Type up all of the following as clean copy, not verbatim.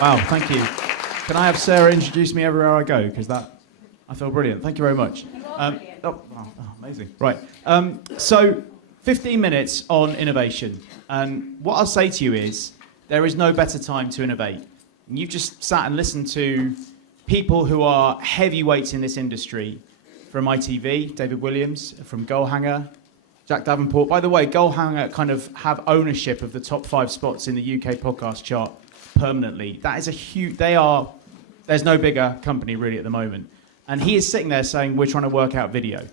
Wow, thank you. Can I have Sarah introduce me everywhere I go? Because I feel brilliant. Thank you very much. Amazing. Right. So 15 minutes on innovation. And what I'll say to you is, there is no better time to innovate. And you've just sat and listened to people who are heavyweights in this industry, from ITV, David Williams, from Goalhanger, Jack Davenport. By the way, Goalhanger kind of have ownership of the top 5 spots in the UK podcast chart permanently. That is a huge... There's no bigger company really at the moment. And he is sitting there saying, we're trying to work out video.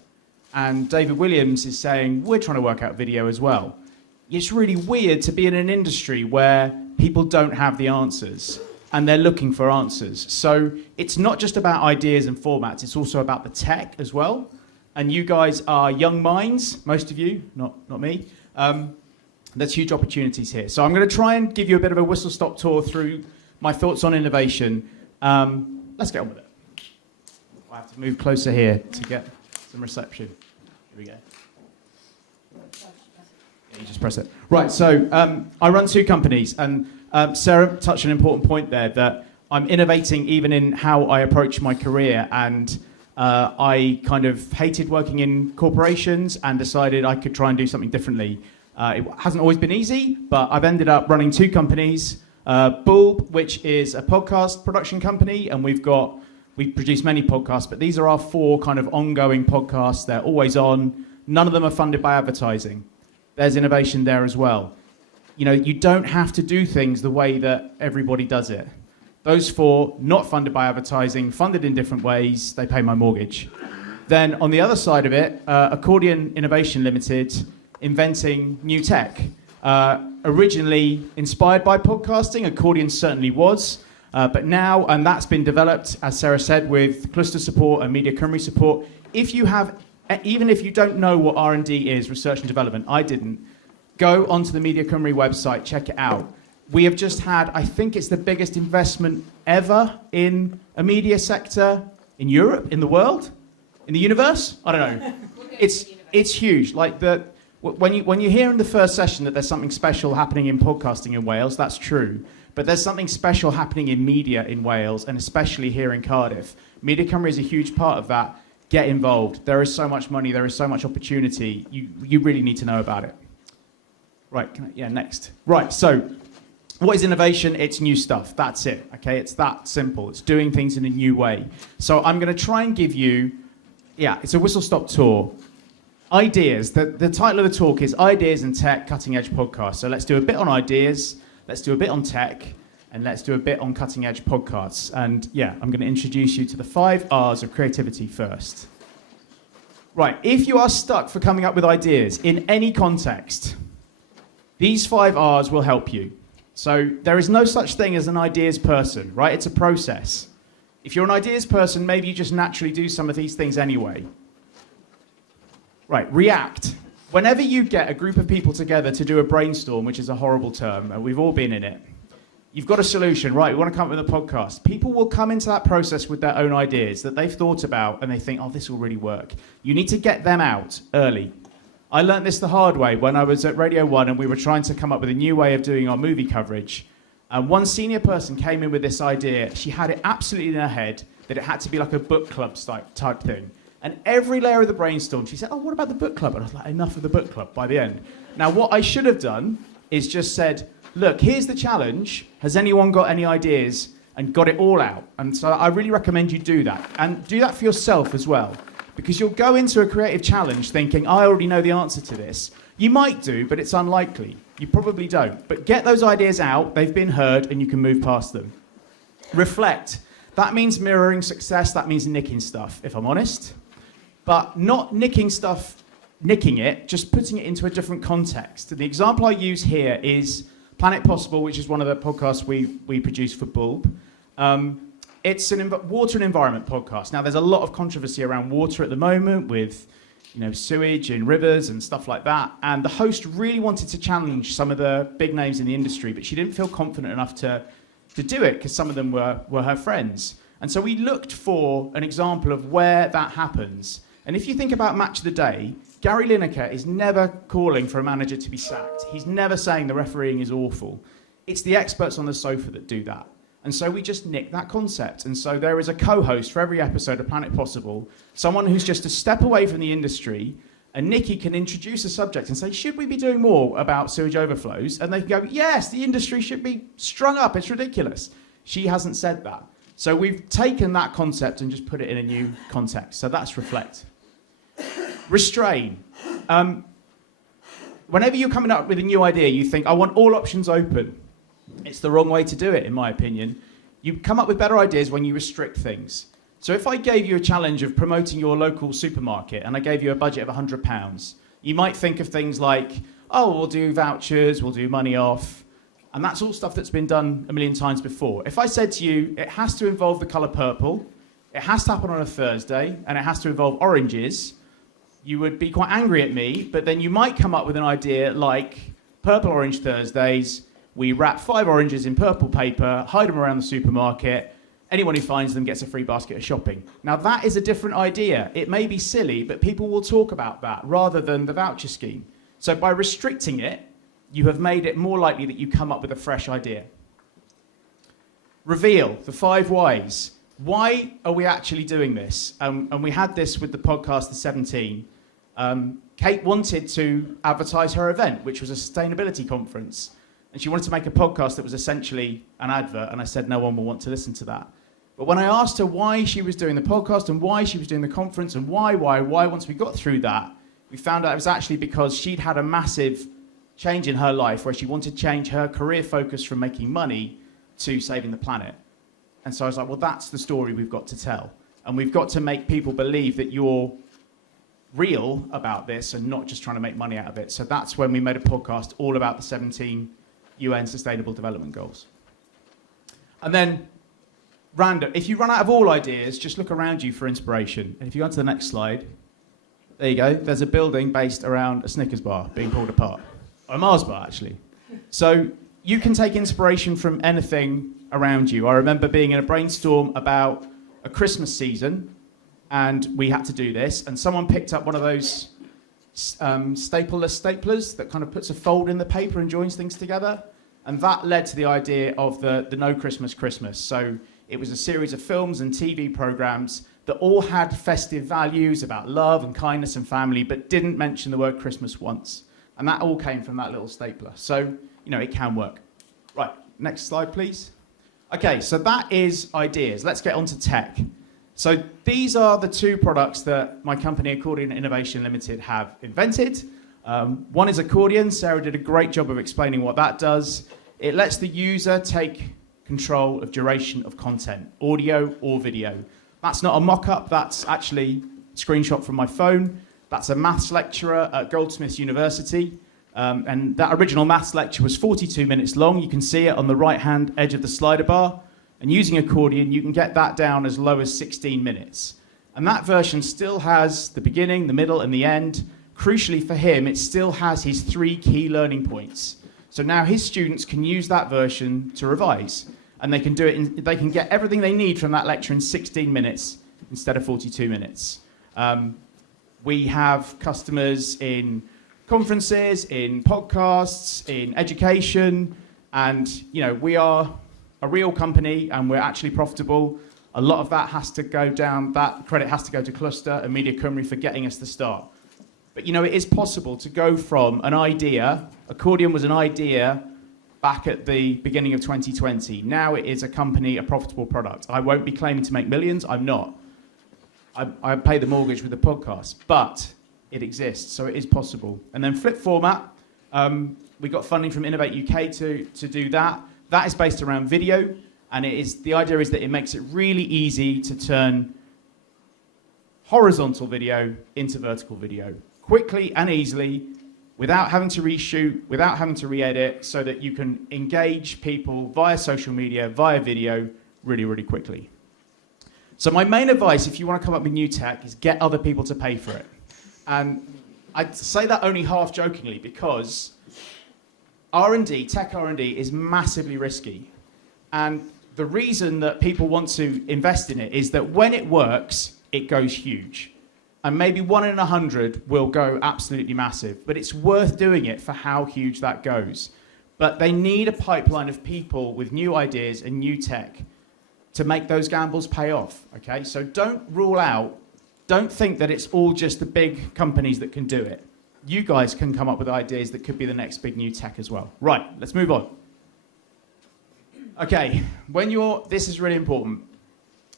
And David Williams is saying, we're trying to work out video as well. It's really weird to be in an industry where people don't have the answers and they're looking for answers. So it's not just about ideas and formats, it's also about the tech as well. And you guys are young minds, most of you, not me. There's huge opportunities here. So I'm going to try and give you a bit of a whistle-stop tour through my thoughts on innovation. Let's get on with it. I have to move closer here to get some reception. Here we go. Yeah, you just press it. Right, so I run 2 companies, and Sarah touched on an important point there, that I'm innovating even in how I approach my career, and I kind of hated working in corporations and decided I could try and do something differently. It hasn't always been easy, but I've ended up running 2 companies. Bulb, which is a podcast production company, and we produce many podcasts, but these are our 4 kind of ongoing podcasts. They're always on. None of them are funded by advertising. There's innovation there as well. You know, you don't have to do things the way that everybody does it. Those 4, not funded by advertising, funded in different ways, they pay my mortgage. Then on the other side of it, Accordion Innovation Limited, inventing new tech. Originally inspired by podcasting, Accordion certainly was, but now, and that's been developed, as Sarah said, with cluster support and Media Cymru support. Even if you don't know what R&D is, research and development, I didn't, go onto the Media Cymru website, check it out. We have just had, I think it's the biggest investment ever in a media sector in Europe, in the world, in the universe. I don't know. It's huge. Like when you hear in the first session that there's something special happening in podcasting in Wales, that's true. But there's something special happening in media in Wales, and especially here in Cardiff. Media Cymru is a huge part of that. Get involved. There is so much money. There is so much opportunity. You really need to know about it. Right. Next. Right. So, what is innovation? It's new stuff. That's it. Okay. It's that simple. It's doing things in a new way. So I'm going to try and give you, it's a whistle-stop tour. Ideas. The title of the talk is Ideas and Tech Cutting Edge Podcast. So let's do a bit on ideas, let's do a bit on tech, and let's do a bit on cutting edge podcasts. And I'm going to introduce you to the 5 R's of creativity first. Right, if you are stuck for coming up with ideas in any context, these 5 R's will help you. So there is no such thing as an ideas person, right? It's a process. If you're an ideas person, maybe you just naturally do some of these things anyway. Right, react. Whenever you get a group of people together to do a brainstorm, which is a horrible term, and we've all been in it, you've got a solution, right, we want to come up with a podcast. People will come into that process with their own ideas that they've thought about, and they think, oh, this will really work. You need to get them out early. I learned this the hard way when I was at Radio 1 and we were trying to come up with a new way of doing our movie coverage. And one senior person came in with this idea. She had it absolutely in her head that it had to be like a book club type thing. And every layer of the brainstorm, she said, oh, what about the book club? And I was like, enough of the book club by the end. Now, what I should have done is just said, look, here's the challenge. Has anyone got any ideas? And got it all out. And so I really recommend you do that. And do that for yourself as well. Because you'll go into a creative challenge thinking, I already know the answer to this. You might do, but it's unlikely. You probably don't. But get those ideas out, they've been heard, and you can move past them. Reflect. That means mirroring success, that means nicking stuff, if I'm honest. But not nicking it, just putting it into a different context. And the example I use here is Planet Possible, which is one of the podcasts we produce for Bulb. It's an water and environment podcast. Now, there's a lot of controversy around water at the moment with, sewage in rivers and stuff like that. And the host really wanted to challenge some of the big names in the industry, but she didn't feel confident enough to do it because some of them were her friends. And so we looked for an example of where that happens. And if you think about Match of the Day, Gary Lineker is never calling for a manager to be sacked. He's never saying the refereeing is awful. It's the experts on the sofa that do that. And so we just nick that concept. And so there is a co-host for every episode of Planet Possible, someone who's just a step away from the industry, and Nikki can introduce a subject and say, should we be doing more about sewage overflows? And they can go, yes, the industry should be strung up, it's ridiculous. She hasn't said that. So we've taken that concept and just put it in a new context. So that's reflect. Restrain. Whenever you're coming up with a new idea, you think, I want all options open. It's the wrong way to do it, in my opinion. You come up with better ideas when you restrict things. So if I gave you a challenge of promoting your local supermarket and I gave you a budget of £100, you might think of things like, oh, we'll do vouchers, we'll do money off. And that's all stuff that's been done a million times before. If I said to you, it has to involve the colour purple, it has to happen on a Thursday, and it has to involve oranges, you would be quite angry at me, but then you might come up with an idea like Purple Orange Thursdays, we wrap 5 oranges in purple paper, hide them around the supermarket, anyone who finds them gets a free basket of shopping. Now that is a different idea. It may be silly, but people will talk about that rather than the voucher scheme. So by restricting it, you have made it more likely that you come up with a fresh idea. Reveal, the 5 whys. Why are we actually doing this? And we had this with the podcast, The 17. Kate wanted to advertise her event, which was a sustainability conference. And she wanted to make a podcast that was essentially an advert. And I said, no one will want to listen to that. But when I asked her why she was doing the podcast and why she was doing the conference and why, once we got through that, we found out it was actually because she'd had a massive change in her life where she wanted to change her career focus from making money to saving the planet. And so I was like, well, that's the story we've got to tell. And we've got to make people believe that you're real about this and not just trying to make money out of it. So that's when we made a podcast all about the 17 UN Sustainable Development Goals. And then, random. If you run out of all ideas, just look around you for inspiration. And if you go on to the next slide, there you go. There's a building based around a Snickers bar being pulled apart. Or a Mars bar, actually. So you can take inspiration from anything around you. I remember being in a brainstorm about a Christmas season, and we had to do this, and someone picked up one of those stapleless staplers that kind of puts a fold in the paper and joins things together, and that led to the idea of the No Christmas Christmas. So it was a series of films and TV programs that all had festive values about love and kindness and family, but didn't mention the word Christmas once. And that all came from that little stapler. So, it can work. Right, next slide, please. Okay, so that is ideas. Let's get on to tech. So these are the 2 products that my company, Accordion Innovation Limited, have invented. One is Accordion. Sarah did a great job of explaining what that does. It lets the user take control of duration of content, audio or video. That's not a mock-up, that's actually a screenshot from my phone. That's a maths lecturer at Goldsmiths University. And that original maths lecture was 42 minutes long. You can see it on the right-hand edge of the slider bar. And using Accordion, you can get that down as low as 16 minutes. And that version still has the beginning, the middle, and the end. Crucially for him, it still has his 3 key learning points. So now his students can use that version to revise. And they can do it. They can get everything they need from that lecture in 16 minutes instead of 42 minutes. We have customers in conferences, in podcasts, in education, and we are a real company and we're actually profitable. A lot of that has to go down, that credit has to go to Cluster and Media Cymru for getting us the start. But it is possible to go from an idea, Accordion was an idea back at the beginning of 2020. Now it is a company, a profitable product. I won't be claiming to make millions, I'm not. I pay the mortgage with the podcast, but it exists, so it is possible. And then flip format, we got funding from Innovate UK to do that. That is based around video, and the idea is that it makes it really easy to turn horizontal video into vertical video, quickly and easily, without having to reshoot, without having to re-edit, so that you can engage people via social media, via video, really, really quickly. So my main advice, if you want to come up with new tech, is get other people to pay for it. And I say that only half jokingly because R&D, tech R&D, is massively risky. And the reason that people want to invest in it is that when it works, it goes huge. And maybe 1 in 100 will go absolutely massive, but it's worth doing it for how huge that goes. But they need a pipeline of people with new ideas and new tech to make those gambles pay off, okay? So don't rule out, don't think that it's all just the big companies that can do it. You guys can come up with ideas that could be the next big new tech as well. Right, let's move on. Okay, this is really important.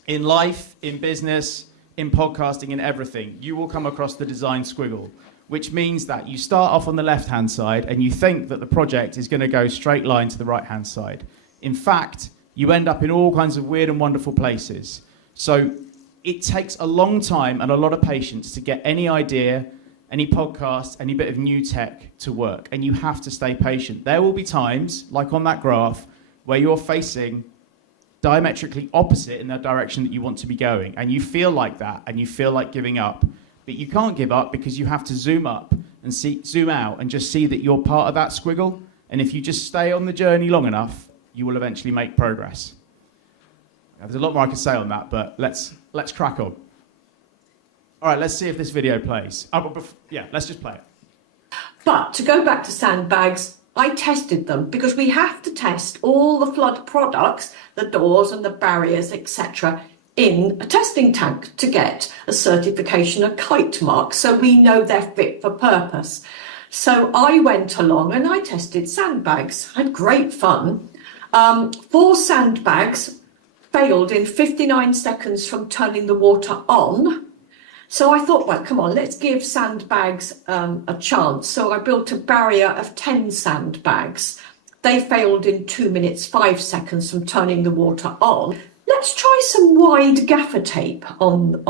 In life, in business, in podcasting, in everything, you will come across the design squiggle, which means that you start off on the left-hand side and you think that the project is going to go straight line to the right-hand side. In fact, you end up in all kinds of weird and wonderful places. So it takes a long time and a lot of patience to get any idea, any podcast, any bit of new tech to work. And you have to stay patient. There will be times, like on that graph, where you're facing diametrically opposite in the direction that you want to be going. And you feel like that, and you feel like giving up. But you can't give up because you have to zoom up and zoom out and just see that you're part of that squiggle. And if you just stay on the journey long enough, you will eventually make progress. Now, there's a lot more I could say on that, but let's crack on. All right, let's see if this video plays. Let's just play it. But to go back to sandbags, I tested them because we have to test all the flood products, the doors and the barriers, etc., in a testing tank to get a certification, a kite mark, so we know they're fit for purpose. So I went along and I tested sandbags. I had great fun. 4 sandbags failed in 59 seconds from turning the water on. So I thought, well, come on, let's give sandbags a chance. So I built a barrier of 10 sandbags. They failed in 2 minutes, 5 seconds from turning the water on. Let's try some wide gaffer tape on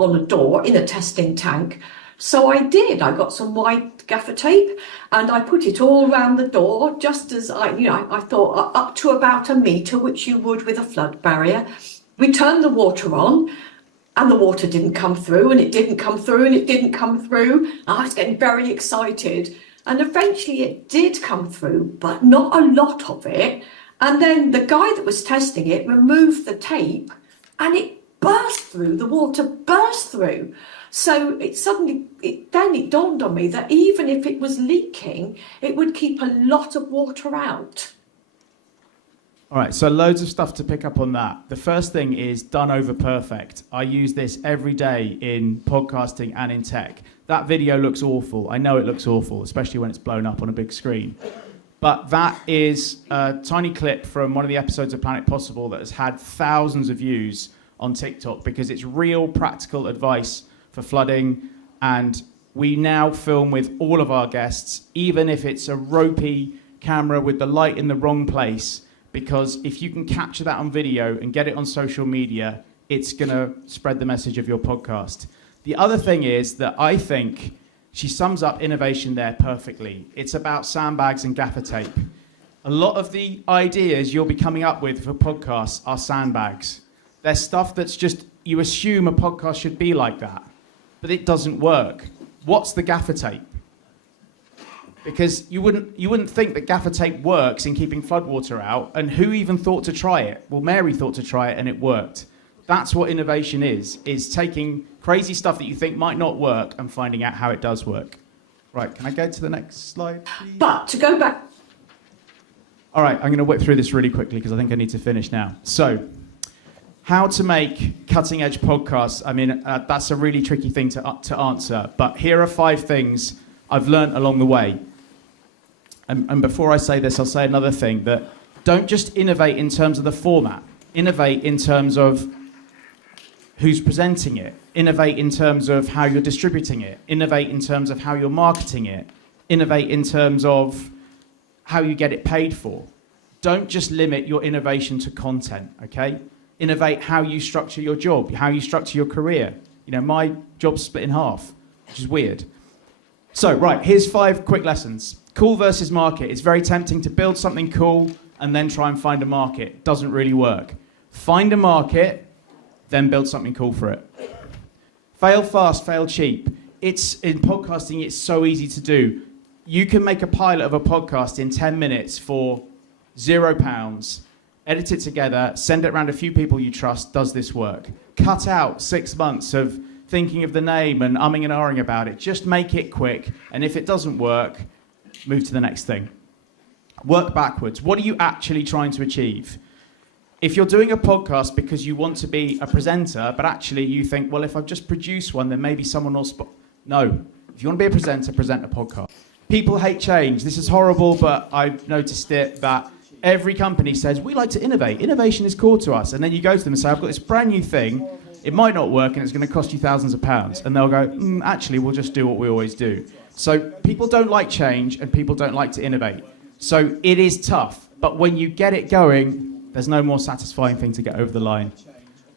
a door in a testing tank. So I did. I got some wide gaffer tape and I put it all around the door, just as I thought up to about a metre, which you would with a flood barrier. We turned the water on and the water didn't come through, and it didn't come through, and it didn't come through. I was getting very excited. And eventually it did come through, but not a lot of it. And then the guy that was testing it removed the tape and it burst through, the water burst through. So it dawned on me that even if it was leaking, it would keep a lot of water out. All right, so loads of stuff to pick up on that. The first thing is done over perfect. I use this every day in podcasting and in tech. That video looks awful. I know it looks awful, especially when it's blown up on a big screen. But that is a tiny clip from one of the episodes of Planet Possible that has had thousands of views on TikTok because it's real practical advice for flooding. And we now film with all of our guests, even if it's a ropey camera with the light in the wrong place, because if you can capture that on video and get it on social media, it's going to spread the message of your podcast. The other thing is that I think she sums up innovation there perfectly. It's about sandbags and gaffer tape. A lot of the ideas you'll be coming up with for podcasts are sandbags. They're stuff that's just, you assume a podcast should be like that, but it doesn't work. What's the gaffer tape? Because you wouldn't think that gaffer tape works in keeping floodwater out, and who even thought to try it? Well, Mary thought to try it and it worked. That's what innovation is taking crazy stuff that you think might not work and finding out how it does work. Right, can I go to the next slide, please? But to go back... All right, I'm going to whip through this really quickly because I think I need to finish now. So, how to make cutting-edge podcasts. I mean, that's a really tricky thing to answer, but here are 5 things I've learned along the way. And before I say this, I'll say another thing, that don't just innovate in terms of the format. Innovate in terms of who's presenting it. Innovate in terms of how you're distributing it. Innovate in terms of how you're marketing it. Innovate in terms of how you get it paid for. Don't just limit your innovation to content, okay? Innovate how you structure your job, how you structure your career. You know, my job's split in half, which is weird. So, right, here's 5 quick lessons. Cool versus market. It's very tempting to build something cool and then try and find a market. Doesn't really work. Find a market, then build something cool for it. Fail fast, fail cheap. In podcasting, it's so easy to do. You can make a pilot of a podcast in 10 minutes for £0, edit it together, send it around a few people you trust. Does this work? Cut out 6 months of thinking of the name and umming and ahhing about it. Just make it quick, and if it doesn't work, move to the next thing. Work backwards. What are you actually trying to achieve? If you're doing a podcast because you want to be a presenter, but actually you think, well, if I've just produced one, then maybe someone will No. If you want to be a presenter, present a podcast. People hate change. This is horrible, but I've noticed it that every company says, we like to innovate. Innovation is core to us. And then you go to them and say, I've got this brand new thing. It might not work and it's going to cost you thousands of pounds. And they'll go, actually, we'll just do what we always do. So people don't like change and people don't like to innovate. So it is tough. But when you get it going, there's no more satisfying thing to get over the line.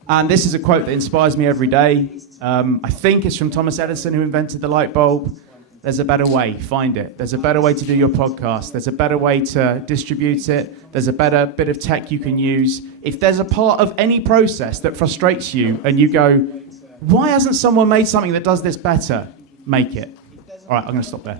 And this is a quote that inspires me every day. I think it's from Thomas Edison, who invented the light bulb. There's a better way, find it. There's a better way to do your podcast. There's a better way to distribute it. There's a better bit of tech you can use. If there's a part of any process that frustrates you and you go, why hasn't someone made something that does this better? Make it. All right, I'm going to stop there.